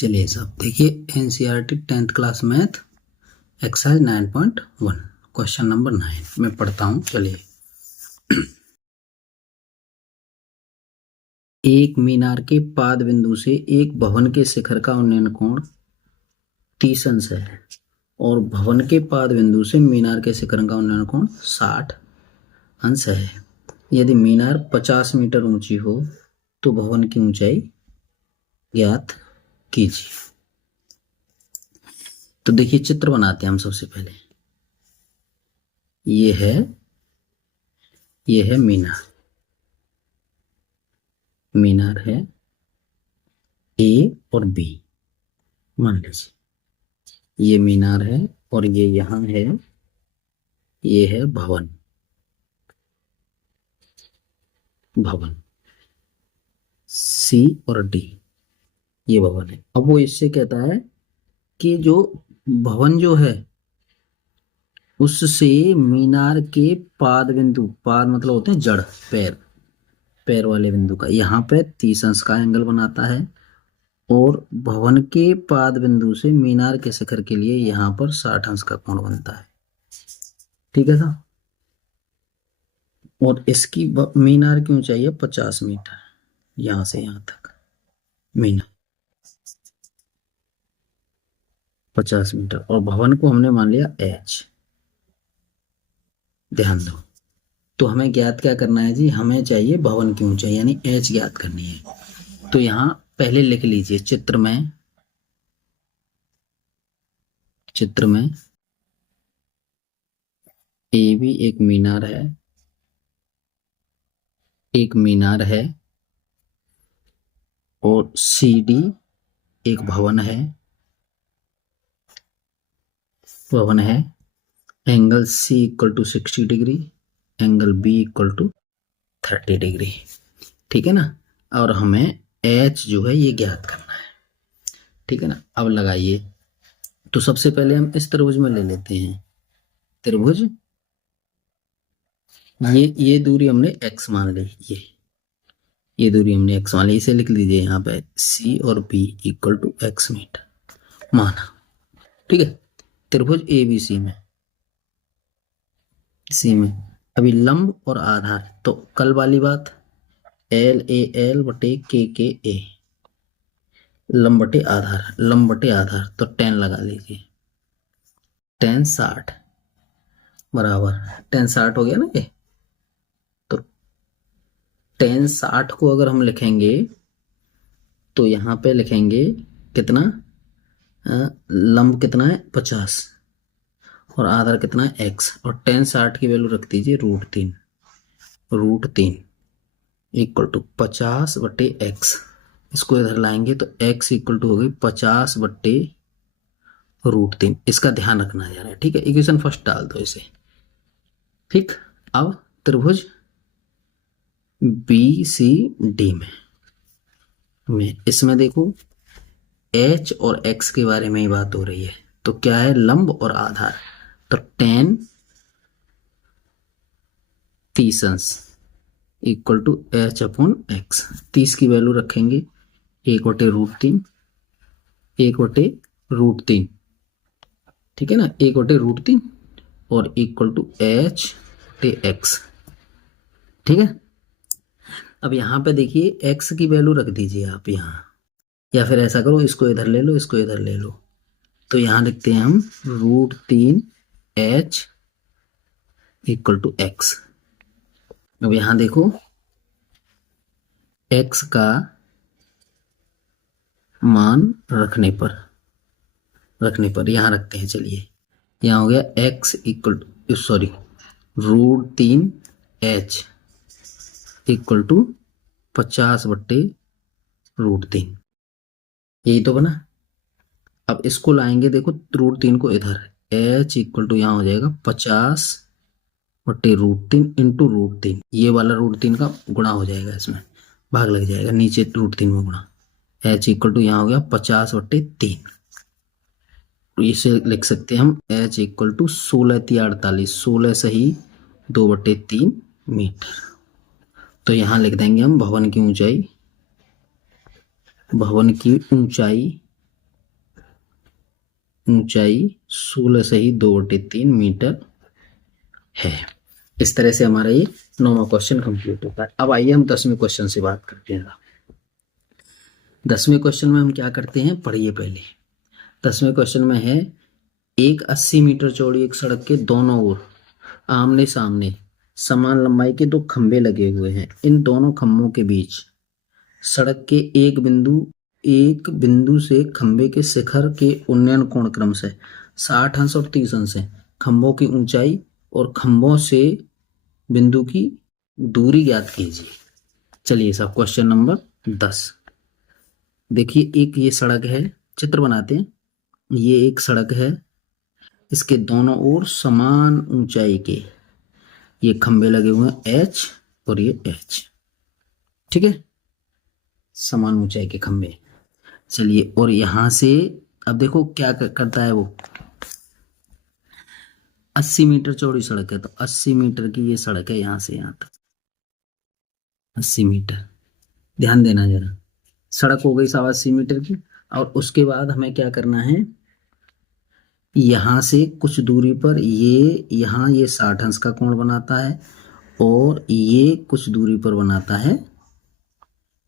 चलिए साहब देखिए NCERT 10th class math exercise 9.1 question number 9 मैं पढ़ता हूँ। चलिए, एक मीनार के पाद बिंदु से एक भवन के शिखर का उन्नयन कोण 30 अंश है और भवन के पाद बिंदु से मीनार के शिखर का उन्नयन कोण 60 अंश है। यदि मीनार 50 मीटर ऊंची हो तो भवन की ऊंचाई ज्ञात कीजिए। तो देखिए चित्र बनाते हैं हम। सबसे पहले ये है मीनार है ए और बी। मान लीजिए ये मीनार है और ये यहाँ है, ये है भवन सी और डी, ये भवन है। अब वो इससे कहता है कि जो भवन जो है उससे मीनार के पाद बिंदु, पाद मतलब होते हैं जड़, पैर वाले बिंदु का यहाँ पे 30 अंश का एंगल बनाता है और भवन के पाद बिंदु से मीनार के शिखर के लिए यहाँ पर 60 अंश का कोण बनता है। ठीक है साहब। और इसकी मीनार की ऊंचाई है 50 मीटर, यहाँ से यहाँ तक मीनार 50 मीटर और भवन को हमने मान लिया h। ध्यान दो, तो हमें ज्ञात क्या करना है जी, हमें चाहिए भवन की ऊंचाई यानी h ज्ञात करनी है। तो यहाँ पहले लिख लीजिए चित्र में ए भी एक मीनार है और सी डी एक भवन है। Angle C equal to 60 degree, angle B equal to 30 degree. ठीक है ना। और हमें एच जो है ये ज्ञात करना है। ठीक है ना। अब लगाइए। तो सबसे पहले हम इस त्रिभुज में ले लेते हैं त्रिभुज। ये दूरी हमने x मान ली, ये दूरी हमने x मान ली। इसे लिख लीजिए यहाँ पे c और b equal to x metre माना। ठीक है। त्रिभुज ABC में अभी लंब और आधार, तो कल वाली बात LAL बटे KKA, लंब बटे आधार, तो 10 लगा लीजिए। 10 60 बराबर 10 60 हो गया ना ये। तो 10 60 को अगर हम लिखेंगे तो यहाँ पे लिखेंगे कितना, लंब कितना है 50 और आधार कितना है x, और 10 60 की वैल्यू रख दीजिए √3 इक्वल टू 50 बटे x। इसको इधर लाएंगे तो x इक्वल टू हो गई 50 बटे √3। इसका ध्यान रखना जा रहा है। ठीक है। इक्वेशन फर्स्ट डाल दो इसे। ठीक। अब त्रिभुज BCD में इसमें देखो h और x के बारे में ही बात हो रही है। तो क्या है, लंब और आधार। तो 10 30 अंश equal to h upon x। 30 की वैल्यू रखेंगे 1/√3, 1/√3। ठीक है ना, 1/√3 और इक्वल टू h बटे x। ठीक है। अब यहाँ पे देखिए x की वैल्यू रख दीजिए आप यहाँ, या फिर ऐसा करो इसको इधर ले लो, इसको इधर ले लो। तो यहाँ लिखते हैं हम √3h इक्वल टू x। अब यहाँ देखो x का मान रखने पर यहाँ रखते हैं। चलिए, यहाँ हो गया x equal to √3h equal to 50 बटे √3, यही तो बना। अब इसको लाएंगे, देखो √3 को इधर, h इक्वल टू यहाँ हो जाएगा 50 बटे √3 इंटू √3। ये वाला √3 का गुणा हो जाएगा, इसमें भाग लग जाएगा, नीचे √3 में गुणा। h इक्वल टू यहाँ हो गया 50 बटे 3। तो इसे लिख सकते हैं हम h इक्वल टू 16×3 = 48, 16 सही 2/3 मीटर। तो यहाँ लिख देंगे हम भवन की ऊंचाई ऊंचाई 16 से ही 2/3 मीटर है। इस तरह से हमारा ये 9वां क्वेश्चन कंप्लीट होता है। अब आइए हम 10वें क्वेश्चन से बात करते हैं। 10वें क्वेश्चन में हम क्या करते हैं, पढ़िए पहले। 10वें क्वेश्चन में है एक 80 मीटर चौड़ी एक सड़क के दोनों ओर आमने सामने समान लंबाई के 2 खंभे लगे हुए हैं। इन दोनों खंभों के बीच सड़क के एक बिंदु से खंभे के शिखर के उन्नयन कोण क्रमशः 60 अंश और 30 अंश है। खंभों की ऊंचाई और खंभों से बिंदु की दूरी ज्ञात कीजिए। चलिए सब क्वेश्चन नंबर 10। देखिए एक ये सड़क है, चित्र बनाते हैं। ये एक सड़क है, इसके दोनों ओर समान ऊंचाई के ये खंभे लगे हुए हैं H और ये H, ठीक है, समान ऊंचाई के खंभे। चलिए और यहां से अब देखो क्या करता है वो, 80 मीटर चौड़ी सड़क है तो 80 मीटर की ये सड़क है यहां से यहां तक 80 मीटर। ध्यान देना जरा, सड़क हो गई 80 मीटर की। और उसके बाद हमें क्या करना है, यहां से कुछ दूरी पर ये यहां ये 60 अंश का कोण बनाता है और ये कुछ दूरी पर बनाता है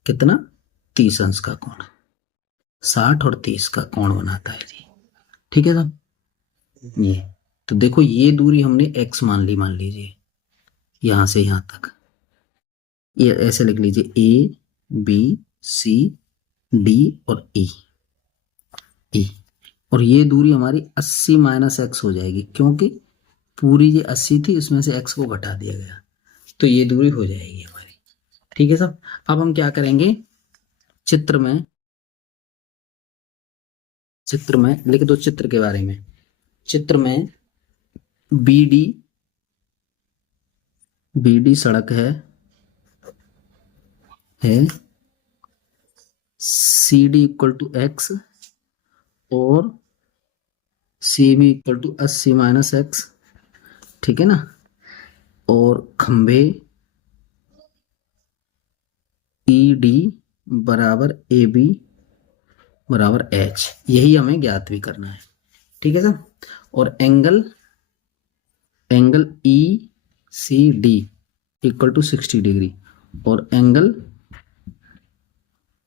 कितना, 30 अंश का कोण। 60 और 30 का कोण बनाता है जी, ठीक है साहब। ये तो देखो ये दूरी हमने x मान लीजिए यहां से यहां तक। ये ऐसे लिख लीजिए A B C D और E और ये दूरी हमारी 80 माइनस x हो जाएगी, क्योंकि पूरी ये 80 थी, इसमें से x को घटा दिया गया, तो ये दूरी हो जाएगी हमारी, ठीक है साहब। अब हम क्या करेंगे, चित्र में लिख दो चित्र के बारे में। चित्र में BD सड़क है CD इक्वल टू x और CB equal to 80 minus x, ठीक है ना। और खंभे ED बराबर AB बराबर H, यही हमें ज्ञात भी करना है, ठीक है सर। और angle ECD equal to 60 degree और angle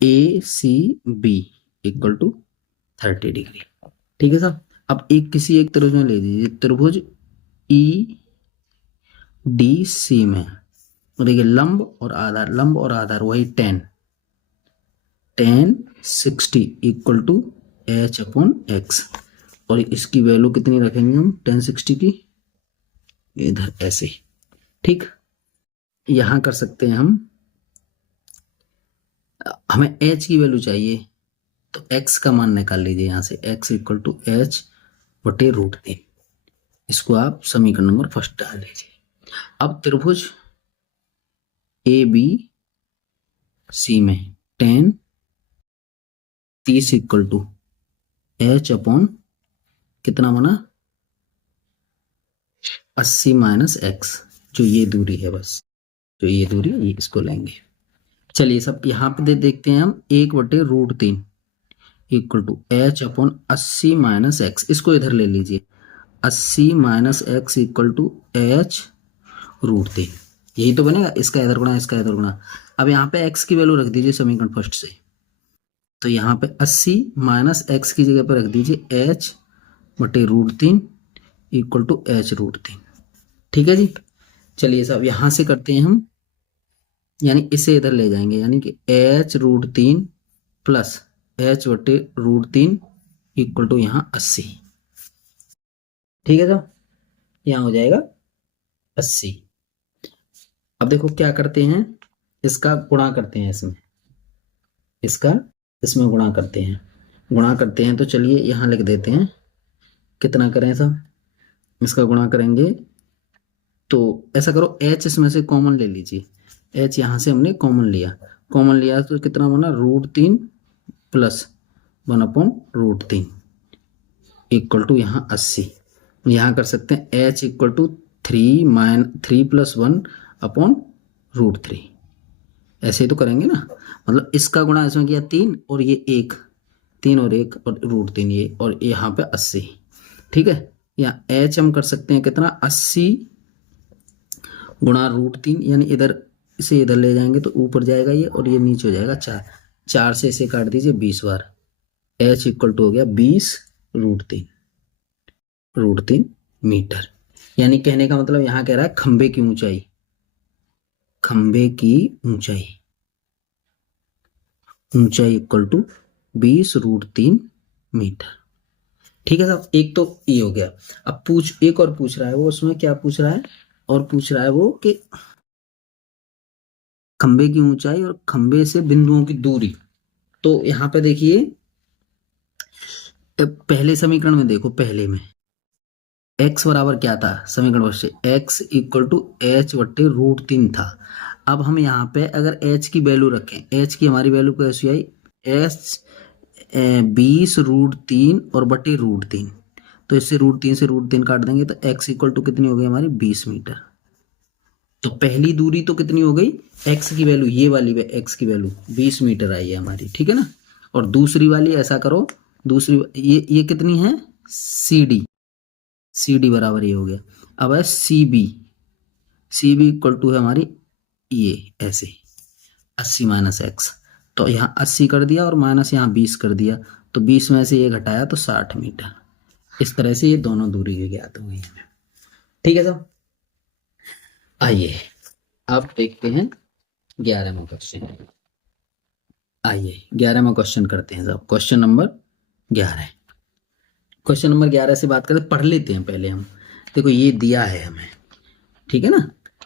ACB equal to 30 degree, ठीक है सर। अब किसी एक त्रिभुज में ले लीजिए, त्रिभुज EDC में देखिए लंब और आधार वही tan 60 equal to H upon x, और इसकी वैल्यू कितनी रखेंगे हम tan 60 की, इधर ऐसे, ठीक। यहां कर सकते हैं हमें h की वैल्यू चाहिए तो x का मान निकाल लीजिए यहां से, x इक्वल टू H बटे √3। इसको आप समीकरण नंबर 1 डाल लीजिए। अब त्रिभुज ABC में tan 30 equal to H upon कितना बना 80 माइनस x, जो ये दूरी है, बस जो ये दूरी ये इसको लेंगे। चलिए सब यहाँ पे देखते हैं हम 1/√3 equal to H upon 80 minus x, इसको इधर ले लीजिए 80 minus x equal to H √3, यही तो बनेगा। इसका इधर गुणा इसका इधर गुणा। अब यहाँ पे x की वैल्यू रख दीजिए समीकरण 1 से, तो यहाँ पे 80 माइनस x की जगह पर रख दीजिए H बटे √3 इक्वल टू H √3, ठीक है जी। चलिए साहब यहाँ से करते हैं हम, यानी इसे इधर ले जाएंगे, यानी कि H √3 प्लस H बटे √3 इक्वल टू यहाँ 80, ठीक है साहब, यहाँ हो जाएगा 80। अब देखो क्या करते हैं, इसका गुणा करते हैं, इसमें गुणा करते हैं। तो चलिए यहाँ लिख देते हैं, कितना करें साहब, इसका गुणा करेंगे तो ऐसा करो H इसमें से कॉमन ले लीजिए, H यहाँ से हमने कॉमन लिया तो कितना बना √3 प्लस 1/√3 इक्वल टू यहाँ 80। यहाँ कर सकते हैं H इक्वल टू 3 प्लस 1/√3, ऐसे ही तो करेंगे ना। मतलब इसका गुणा इसमें किया 3 और ये 1, 3 और 1 और √3 ये, और यहाँ पे 80। ठीक है, यहाँ h हम कर सकते हैं कितना, 80 गुणा √3, यानी इधर इसे इधर ले जाएंगे तो ऊपर जाएगा ये और ये नीचे हो जाएगा 4। 4 से इसे काट दीजिए 20 बार, h इक्वल टू हो गया 20 √3 मीटर। यानी कहने का मतलब यहाँ कह रहा है खंबे की ऊंचाई, खंबे की ऊंचाई, ऊंचाई इक्वल टू 20 √3 मीटर। ठीक है साहब, एक तो ये हो गया। अब एक और पूछ रहा है वो, उसमें क्या पूछ रहा है, और पूछ रहा है वो कि खंबे की ऊंचाई और खंबे से बिंदुओं की दूरी। तो यहाँ पे देखिए पहले समीकरण में देखो, पहले में x बराबर क्या था, समीकरण से x इक्वल टू h/√3 था। अब हम यहाँ पे अगर h की वैल्यू रखें, h की हमारी वैल्यू कैसी आई, h 20 √3 और बटे √3, तो इससे √3 से √3 काट देंगे तो x इक्वल टू कितनी हो गई हमारी 20 मीटर। तो पहली दूरी तो कितनी हो गई, x की वैल्यू, ये वाली x की वैल्यू 20 मीटर आई है हमारी, ठीक है ना। और दूसरी वाली ऐसा करो, दूसरी ये कितनी है, CD बराबर ये हो गया। अब है CB इक्वल टू है हमारी ये ऐसे 80 माइनस x, तो यहाँ 80 कर दिया और माइनस यहाँ 20 कर दिया, तो 20 में से ये घटाया तो 60 मीटर। इस तरह से ये दोनों दूरी की ज्ञात हुई है। ठीक है साहब, आइए अब देखते हैं 11वां क्वेश्चन। आइए 11वां क्वेश्चन करते हैं साहब, क्वेश्चन नंबर 11। क्वेश्चन नंबर 11 से बात करते, पढ़ लेते हैं पहले हम। देखो ये दिया है हमें, ठीक है ना।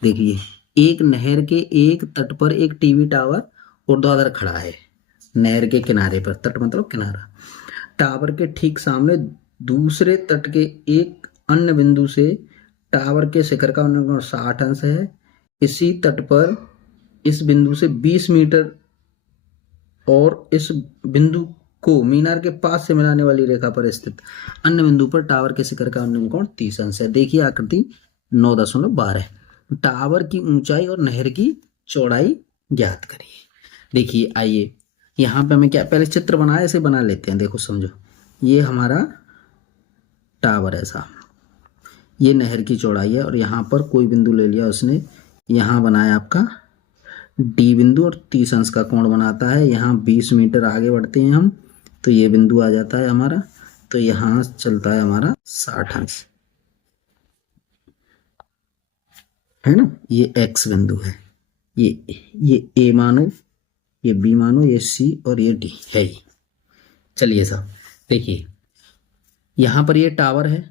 देखिए एक नहर के एक तट पर एक टीवी टावर ऊर्ध्वाधर खड़ा है, नहर के किनारे पर, तट मतलब किनारा। टावर के ठीक सामने दूसरे तट के एक अन्य बिंदु से टावर के शिखर का उन्नयन कोण 60 अंश है। इसी तट पर इस बिंदु से 20 मीटर और इस बिंदु को मीनार के पास से मिलाने वाली रेखा पर स्थित अन्य बिंदु पर टावर के शिखर का उन्नयन कोण 30 अंश है। देखिए आकृति 9.12। टावर की ऊंचाई और नहर की चौड़ाई ज्ञात करिए। देखिए आइए यहाँ पे हमें क्या, पहले चित्र बनाया, इसे बना लेते हैं। देखो समझो, ये हमारा टावर है साहब, ये नहर की चौड़ाई है, और यहाँ पर कोई बिंदु ले लिया उसने, यहाँ बनाया आपका D बिंदु और 30 अंश का कोण बनाता है। यहाँ 20 मीटर आगे बढ़ते हैं हम, तो ये बिंदु आ जाता है हमारा, तो यहाँ चलता है हमारा 60 अंश, है ना। ये X बिंदु है, ये A मानो, ये B मानो, ये C और ये D है। चलिए साहब देखिए, यहाँ पर ये टावर है,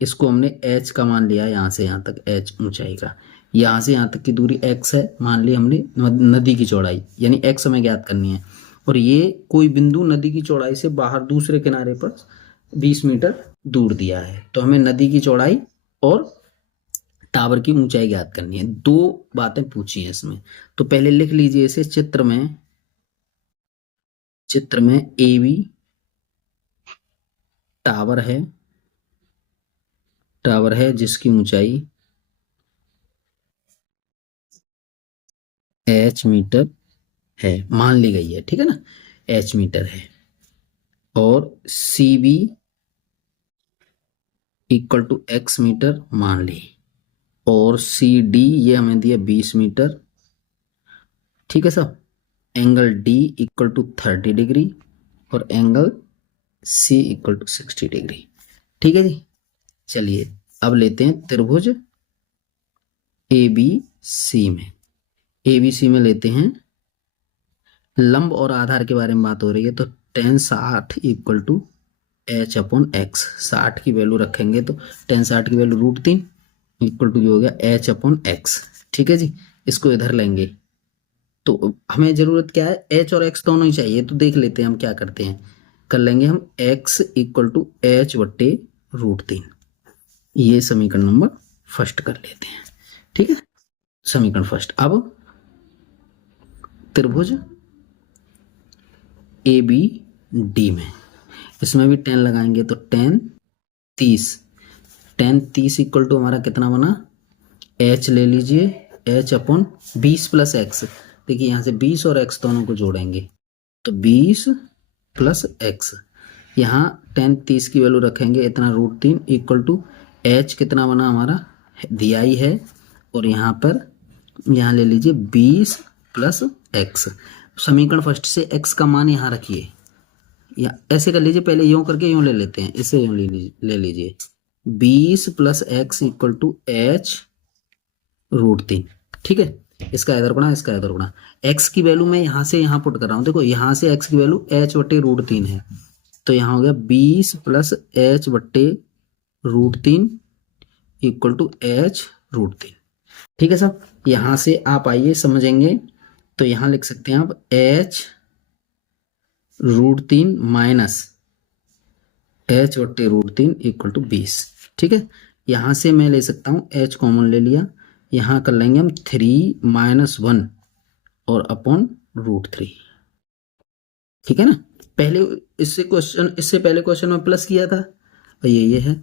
इसको हमने h का मान लिया, यहाँ से यहाँ तक h ऊंचाई का, यहाँ से यहाँ तक की दूरी x है, मान ली हमने नदी की चौड़ाई, यानी x हमें ज्ञात करनी है। और ये कोई बिंदु नदी की चौड़ाई से बाहर दूसरे किनारे पर 20 मीटर दूर दिया है, तो हमें नदी की चौड़ाई और टावर की ऊंचाई ज्ञात करनी है। दो बातें पूछी हैं इसमें, तो पहले लिख लीजिए इसे, चित्र में AB टावर है जिसकी ऊंचाई h मीटर है, मान ली गई है, ठीक है ना, h मीटर है। और CB equal to x metre मान ली, और CD ये हमें दिया 20 मीटर, ठीक है साहब। Angle D equal to 30 degree और angle C equal to 60 degree, ठीक है जी। चलिए अब लेते हैं त्रिभुज ABC में, ABC में लेते हैं लंब और आधार के बारे में बात हो रही है, तो tan 60 इक्वल टू h/x, 60 की वैल्यू रखेंगे तो tan 60 की वैल्यू √3 इक्वल टू हो गया h/x, ठीक है जी। इसको इधर लेंगे तो हमें जरूरत क्या है, h और x दोनों ही चाहिए, तो देख लेते हैं हम क्या करते हैं, कर लेंगे हम x इक्वल टू h/√3, ये समीकरण नंबर फर्स्ट कर लेते हैं, ठीक है, समीकरण फर्स्ट। अब त्रिभुज ABD में, इसमें भी tan लगाएंगे तो tan 30 इक्वल टू हमारा कितना बना, h ले लीजिए, h/20 प्लस x। देखिए यहाँ से 20 और x दोनों को जोड़ेंगे तो 20 प्लस एक्स, यहाँ 10 30 की वैल्यू रखेंगे, इतना √3 इक्वल टू एच कितना बना हमारा, दिया ही है, और यहाँ पर यहाँ ले लीजिए 20 प्लस एक्स। समीकरण फर्स्ट से एक्स का मान यहाँ रखिए, या ऐसे कर लीजिए, पहले यूँ करके यूँ ले लेते हैं, इससे यूँ ले लीजिए 20 plus X equal to H √3, ठीक है। इसका इधर गुणा, इसका इधर गुणा, एक्स की वैल्यू मैं यहाँ से यहाँ पुट कर रहा हूँ, देखो यहाँ से एक्स की वैल्यू एच बट्टे √3 है, तो यहाँ हो गया 20 प्लस एच बट्टे √3 इक्वल टू एच √3, ठीक है साहब। यहाँ से आप आइए समझेंगे, तो यहाँ लिख सकते हैं आप एच √3 माइनस एच बट्टे √3 इक्वल टू 20, ठीक है। यहाँ से मैं ले सकता हूँ एच कॉमन ले लिया, यहाँ कर लेंगे हम 3 - 1 और अपॉन √3, ठीक है ना। पहले इससे पहले क्वेश्चन में प्लस किया था, और ये है,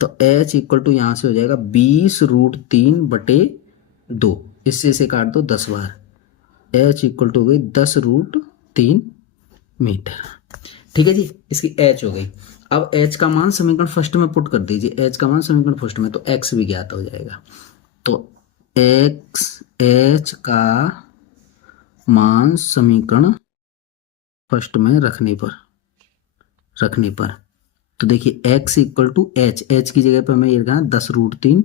तो h इक्वल टू यहाँ से हो जाएगा 20 √3 बटे 2, इससे से काट दो 10 बार, h इक्वल टू हो गई 10 √3 मीटर, ठीक है जी। इसकी h हो गई। अब h का मान समीकरण फर्स्ट में पुट कर दीजिए, h का मान समीकरण फर्स्ट में, तो x भी ज्ञात हो जाएगा, तो h का मान समीकरण फर्स्ट में रखने पर तो देखिए x इक्वल टू h की जगह पर मैं ये लिखा 10 √3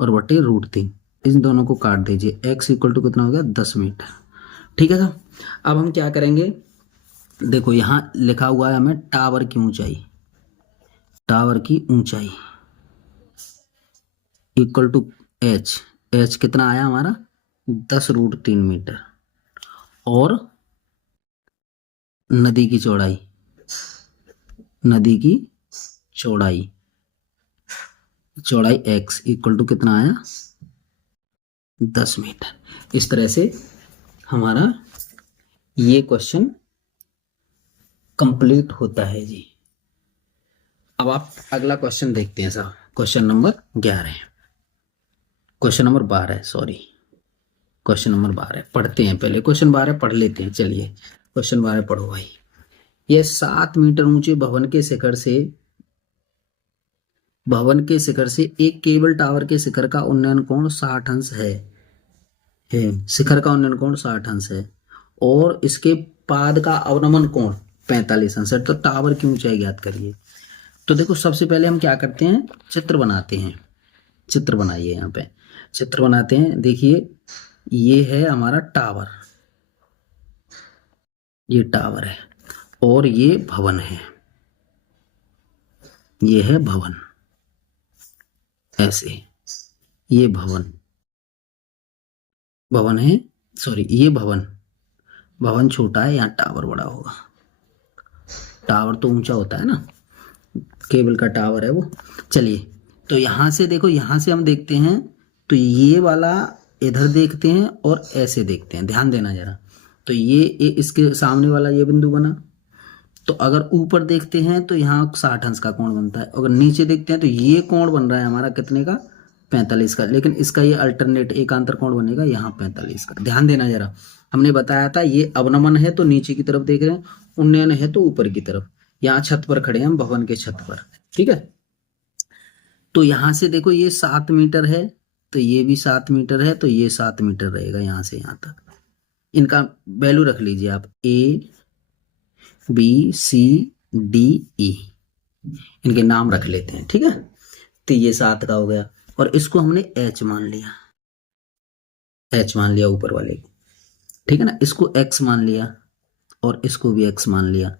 और बटे √3, इन दोनों को काट दीजिए, x इक्वल टू कितना हो गया 10 मीटर, ठीक है साहब। अब हम क्या करेंगे, देखो यहाँ लिखा हुआ है हमें टावर की ऊंचाई इक्वल टू h कितना आया हमारा 10 √3 मीटर, और नदी की चौड़ाई x इक्वल टू कितना आया 10 मीटर। इस तरह से हमारा ये क्वेश्चन कंप्लीट होता है जी। अब आप अगला क्वेश्चन देखते हैं साहब, question number 12, question number 12 sorry, question number 12 पढ़ते हैं, पहले क्वेश्चन 12 पढ़ लेते हैं, चलिए क्वेश्चन 12 पढ़ो भाई। यह 7 मीटर ऊंचे भवन के शिखर से एक केबल टावर के शिखर का उन्नयन कोण 60 अंश है, शिखर का उन्नयन कोण 60 अंश है, और इसके पाद का अवनमन कोण 45 अंश है, तो टावर की ऊंचाई ज्ञात करिए। तो देखो सबसे पहले हम क्या करते हैं, चित्र बनाते हैं, चित्र बनाइए, यहाँ पे चित्र बनाते हैं। देखिए ये है हमारा टावर, ये टावर है, और ये भवन है, ये है भवन, ऐसे ये भवन है, सॉरी ये भवन छोटा है, यहाँ टावर बड़ा होगा, टावर तो ऊंचा होता है ना, केबल का टावर है वो। चलिए तो यहाँ से देखो, यहाँ से हम देखते हैं तो ये वाला इधर देखते हैं और ऐसे देखते हैं, ध्यान देना जरा। तो ये इसके सामने वाला ये बिंदु बना, तो अगर ऊपर देखते हैं तो यहाँ 60 अंश का कोण बनता है, अगर नीचे देखते हैं तो ये कोण बन रहा है हमारा कितने का 45 का, लेकिन इसका ये अल्टरनेट एकांतर कोण बनेगा यहाँ 45 का। ध्यान देना जरा, हमने बताया था ये अवनमन है तो नीचे की तरफ देख रहे हैं, उन्नयन है तो ऊपर की तरफ। यहाँ छत पर खड़े हैं हम, भवन के छत पर, ठीक है। तो यहाँ से देखो ये 7 मीटर है, तो ये भी 7 मीटर है, तो ये 7 मीटर रहेगा यहाँ से यहाँ तक। इनका वैल्यू रख लीजिए आप, ABCDE, इनके नाम रख लेते हैं, ठीक है। तो ये 7 का हो गया, और इसको हमने h मान लिया ऊपर वाले को, ठीक है ना। इसको x मान लिया और इसको भी x मान लिया।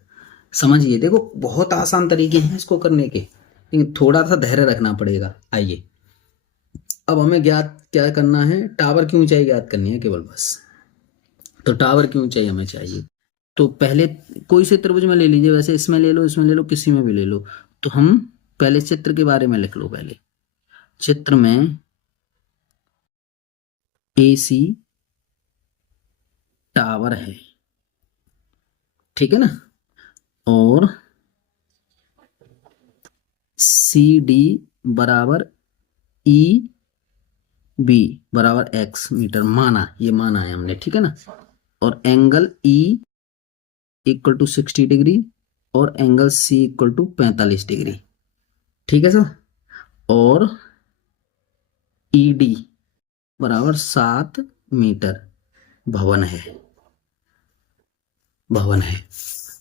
समझिए, देखो बहुत आसान तरीके हैं इसको करने के, लेकिन थोड़ा सा धैर्य रखना पड़ेगा। आइए अब हमें ज्ञात क्या करना है, टावर की ऊंचाई ज्ञात करनी है केवल, बस। तो टावर की ऊंचाई हमें चाहिए, तो पहले कोई से त्रिभुज में ले लीजिए, वैसे इसमें ले लो, किसी में भी ले लो। तो हम पहले चित्र के बारे में लिख लो, पहले चित्र में AC टावर है, ठीक है ना, और CD बराबर EB बराबर x मीटर माना, ये माना है हमने, ठीक है ना। और angle E equal to 60 degree और angle C equal to 45 degree. ठीक है सर। और ईडी बराबर 7 मीटर भवन है, भवन है।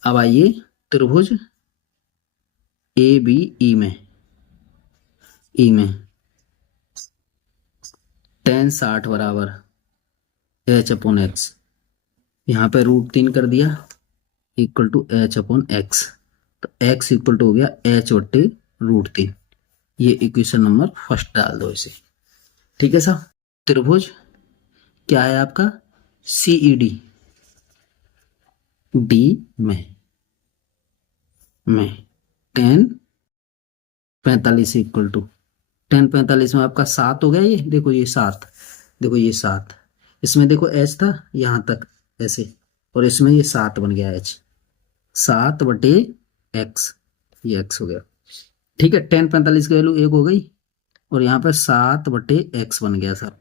अब आइए त्रिभुज ए बी ई में, ई में tan 60 बराबर एच अपॉन एक्स, यहाँ पे √3 कर दिया equal to H upon X, तो एक्स इक्वल टू हो गया एच बट्टे √3। ये इक्वेशन नंबर फर्स्ट डाल दो इसे। ठीक है साहब। त्रिभुज क्या है आपका, सीईडी, डी में tan 45 इक्वल टू tan 45 में आपका 7 हो गया। ये देखो, ये 7, देखो ये 7, इसमें देखो एच था यहाँ तक ऐसे, और इसमें ये 7 बन गया एच, 7 बटे एक्स, ये एक्स हो गया। ठीक है, tan 45 की वैल्यू 1 हो गई, और यहाँ पे 7 बटे एक्स बन गया सर,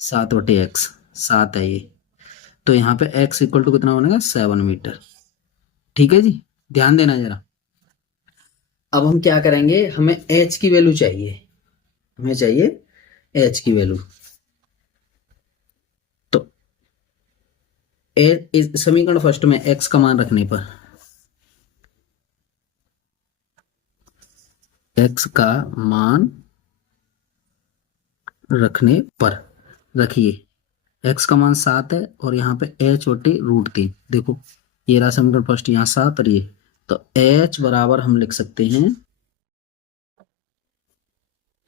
7 बटे एक्स, 7 है ये, तो यहाँ पे एक्स इक्वल टू कितना बनेगा, 7 मीटर। ठीक है जी, ध्यान देना जरा। अब हम क्या करेंगे, हमें एच की वैल्यू चाहिए, हमें चाहिए एच की वैल्यू। तो समीकरण फर्स्ट में एक्स का मान रखने पर, एक्स का मान रखने पर रखिए, एक्स का मान 7 है और यहाँ पे एच बटे √3, देखो ये रहा समीकरण फर्स्ट, यहाँ 7 और ये, तो एच बराबर हम लिख सकते हैं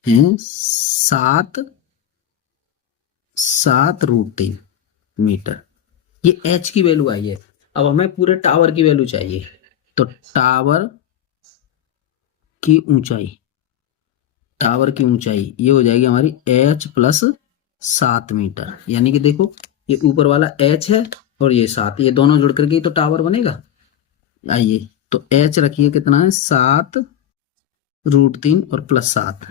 7 √3 मीटर। ये एच की वैल्यू आई है। अब हमें पूरे टावर की वैल्यू चाहिए, तो टावर की ऊंचाई, टावर की ऊंचाई ये हो जाएगी हमारी h प्लस 7 मीटर, यानी कि देखो ये ऊपर वाला h है और ये 7, ये दोनों जुड़ करके तो टावर बनेगा। आइए तो h रखिए कितना है, 7 √3 और प्लस 7,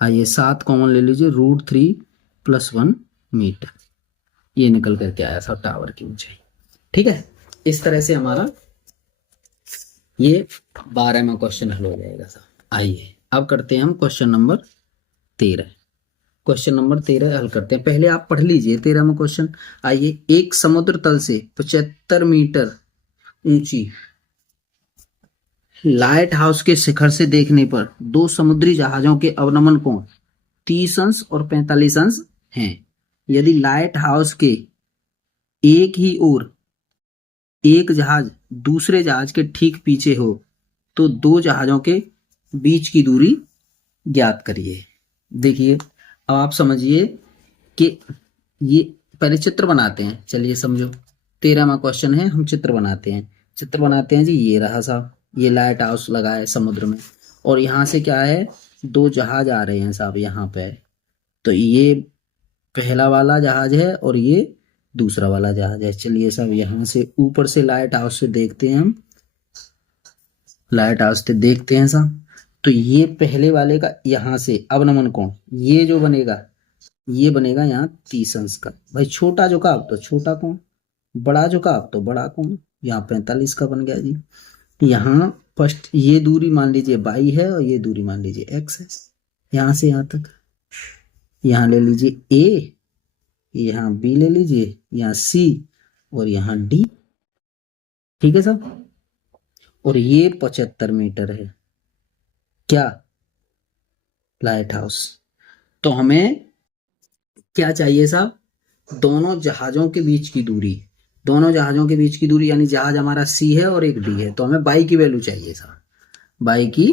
आइए 7 कॉमन ले लीजिए, √3 प्लस 1 मीटर, ये निकल करके आया था टावर की ऊंचाई। ठीक है, इस तरह से हमारा ये 12वां क्वेश्चन हल हो जाएगा सर। आइए अब करते हैं हम क्वेश्चन नंबर 13। क्वेश्चन नंबर 13 हल करते हैं, पहले आप पढ़ लीजिए 13वां क्वेश्चन। आइए, एक समुद्र तल से 75 मीटर ऊंची लाइट हाउस के शिखर से देखने पर दो समुद्री जहाजों के अवनमन कोण 30 अंश और 45 अंश हैं। यदि लाइट हाउस के एक ही ओर एक जहाज दूसरे जहाज के ठीक पीछे हो तो दो जहाजों के बीच की दूरी ज्ञात करिए। देखिए अब आप समझिए कि ये पहले चित्र बनाते हैं, चलिए समझो 13वां क्वेश्चन है, हम चित्र बनाते हैं। चित्र बनाते हैं जी, ये रहा साहब, ये लाइट हाउस लगा है समुद्र में, और यहाँ से क्या है, दो जहाज आ रहे हैं साहब यहाँ पे, तो ये पहला वाला जहाज है और ये दूसरा वाला जहाज है। चलिए साहब यहाँ से ऊपर से लाइट हाउस से देखते हैं हम, लाइट हाउस से देखते हैं साहब, तो ये पहले वाले का यहाँ से अवनमन कोण ये जो बनेगा, ये बनेगा यहाँ 30 अंश का। भाई छोटा झुकाव तो छोटा कोण, बड़ा झुकाव तो बड़ा कोण, यहाँ 45 का बन गया जी। यहाँ फर्स्ट ये दूरी मान लीजिए y है और ये दूरी मान लीजिए x है, यहाँ से यहाँ तक, यहाँ ले लीजिए a, यहाँ b ले लीजिए, यहाँ c और यहाँ d। ठीक है साहब, और ये 75 मीटर है क्या, लाइट हाउस। तो हमें क्या चाहिए साहब, दोनों जहाजों के बीच की दूरी, दोनों जहाजों के बीच की दूरी यानी जहाज हमारा सी है और एक डी है, तो हमें बाई की वैल्यू चाहिए साहब, बाई की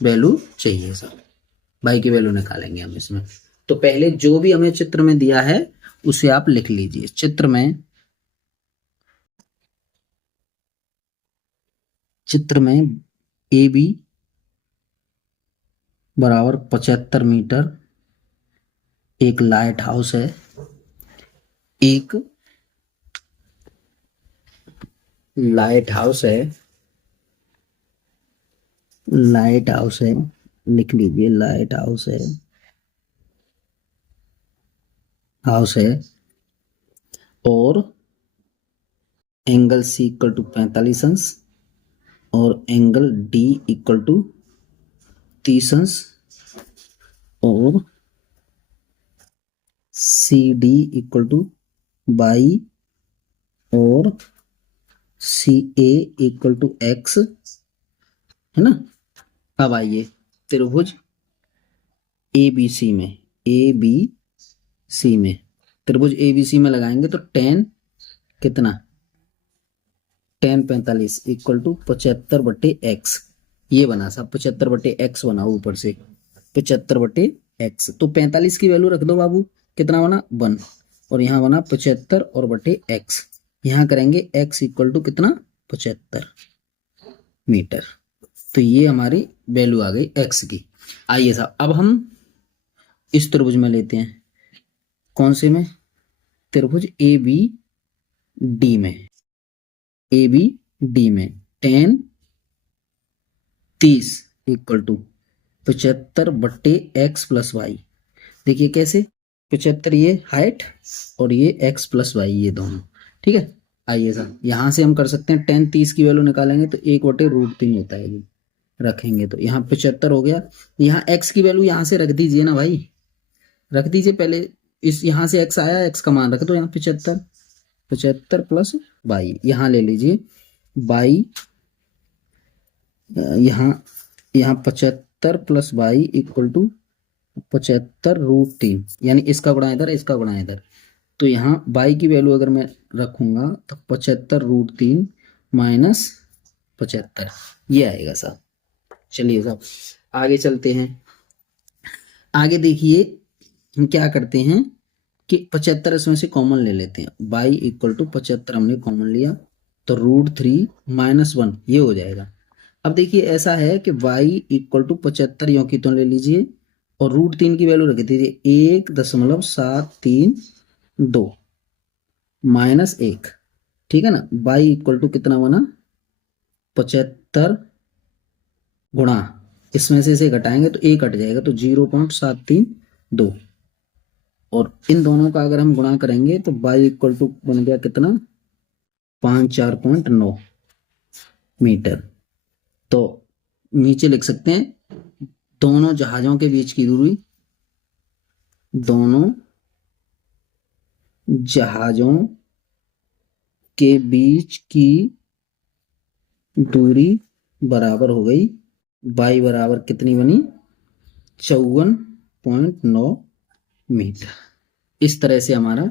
वैल्यू चाहिए साहब, बाई की वैल्यू निकालेंगे हम इसमें। तो पहले जो भी हमें चित्र में दिया है उसे आप लिख लीजिए। चित्र में ए बी बराबर 75 मीटर एक लाइट हाउस है, एक लाइट हाउस है, लाइट हाउस है, लिख लीजिए लाइट हाउस है, हाउस है, और एंगल सी इक्वल टू 45 अंश, और एंगल डी इक्वल टू 30 अंश और सी डी इक्वल टू 22 और सी ए इक्वल टू एक्स, है ना। अब आइए त्रिभुज ए बी सी में, ए बी सी में त्रिभुज ए बी सी में लगाएंगे तो टेन कितना, टेन 45 इक्वल टू 75/x, ये बना साहब 75/x बना ऊपर से 75/x, तो 45 की वैल्यू रख दो बाबू, कितना बना 1 और यहाँ बना 75 और बटे x, यहाँ करेंगे x इक्वल टू कितना 75 मीटर, तो ये हमारी वैल्यू आ गई x की। आइए साहब अब हम इस त्रिभुज में लेते हैं, कौन से में, त्रिभुज ए बी डी में, ए बी डी में ten 30 equal to 75/x plus y. देखिए कैसे, 75 ये हाइट और ये x प्लस वाई ये दोनों, ठीक है। आइए सर यहाँ से हम कर सकते हैं, टेन 30 की वैल्यू निकालेंगे तो 1/√3 होता है, ये रखेंगे तो यहाँ 75 हो गया, यहाँ x की वैल्यू यहाँ से रख दीजिए ना भाई, रख दीजिए पहले, इस यहाँ से x आया, x का मान रख दो यहाँ 75 प्लस वाई, यहाँ ले लीजिए वाई, यहाँ 75 प्लस वाई इक्वल टू 75√3, यानी इसका गुणा इधर इसका गुणा इधर, तो यहाँ वाई की वैल्यू अगर मैं रखूंगा तो 75√3 माइनस 75, ये आएगा साहब। चलिए साहब आगे चलते हैं, आगे देखिए हम क्या करते हैं कि 75 इसमें से कॉमन ले लेते हैं, वाई इक्वल टू 75 हमने कॉमन लिया तो √3 माइनस 1 ये हो जाएगा। अब देखिए ऐसा है कि y इक्वल टू 75 यों की तो ले लीजिए और √3 की वैल्यू रख दीजिए 1.732 माइनस 1, ठीक है ना। y इक्वल टू कितना बना 75 गुणा, इसमें से इसे घटाएंगे तो 1 कट जाएगा तो 0.732, और इन दोनों का अगर हम गुणा करेंगे तो y इक्वल टू बन गया कितना 54.9 मीटर। तो नीचे लिख सकते हैं दोनों जहाजों के बीच की दूरी, दोनों जहाजों के बीच की दूरी बराबर हो गई, y बराबर कितनी बनी 54.9 मीटर। इस तरह से हमारा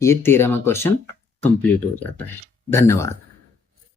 ये 13वां क्वेश्चन कंप्लीट हो जाता है। धन्यवाद।